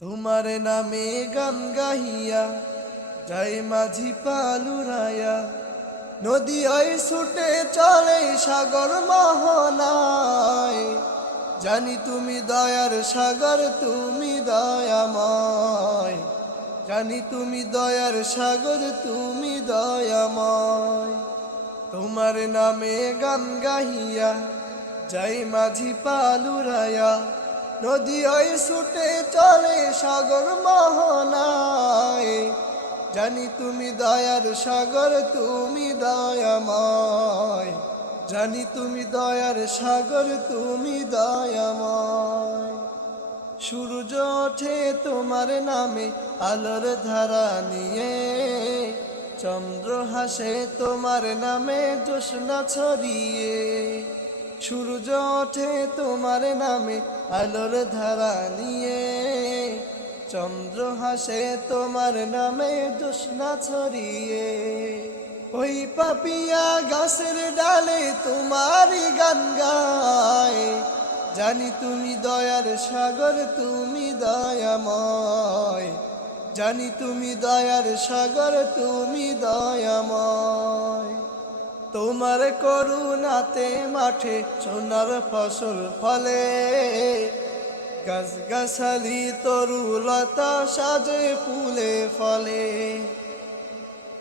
তোমার নামে গান গাহিয়া যাই মাঝি পালুরায়া, নদী ওই ছুটে চলে সাগর মোহনায়। জানি তুমি দয়ার সাগর, তুমি দয়াময়। জানি তুমি দয়ার সাগর, তুমি দয়াময়। তোমার নামে গান গাহিয়া যাই মাঝি পালুরায়া, নদী ওই ছুটে চলে সাগর মোহনায়। জানি তুমি দয়ার সাগর, তুমি দয়াময়। জানি তুমি দয়ার সাগর, তুমি দয়াময়। সূর্য ওঠে তোমার নামে আলোর ধারা নিয়ে, চন্দ্র হাসে তোমার নামে জ্যোৎস্না ছড়িয়ে। সূর্য ওঠে তোমার নামে আলোর ধারা নিয়ে, চন্দ্র হাসে তোমার নামে জ্যোৎস্না ছড়িয়ে। ওই পাপিয়া গাছের ডালে তোমারই গান গায়। জানি তুমি দয়ার সাগর, তুমি দয়াময়। জানি তুমি দয়ার সাগর, তুমি দয়াময়। তোমার করুণাতে মাঠে সোনার ফসল ফলে, গাছ গাছালি তরুলতা সাজে ফুলে ফলে।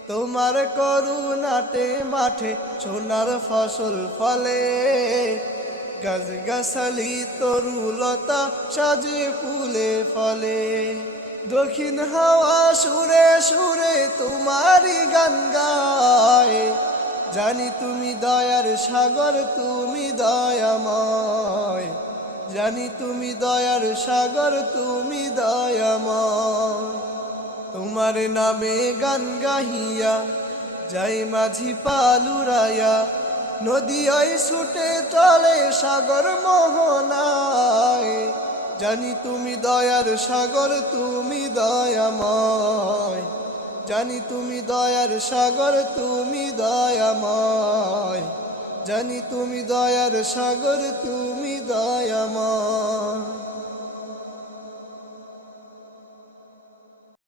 তোমার করুণাতে মাঠে সোনার ফসল ফলে, গাছ গাছালি তরুলতা সাজে ফুলে ফলে। দক্ষিণ হাওয়া সুরে সুরে তোমারই গান গায়। জানি তুমি দয়ার সাগর, তুমি দয়াময়। জানি তুমি দয়ার সাগর, তুমি দয়াময়। তোমার নামে গান গাহিয়া যাই মাঝি পালুরায়া, নদী ওই ছুটে চলে সাগর মোহনায়। জানি তুমি দয়ার সাগর, তুমি দয়াময়। জানি তুমি দয়ার সাগর, তুমি দয়াময়। জানি তুমি দয়ার সাগর, তুমি দয়াময়।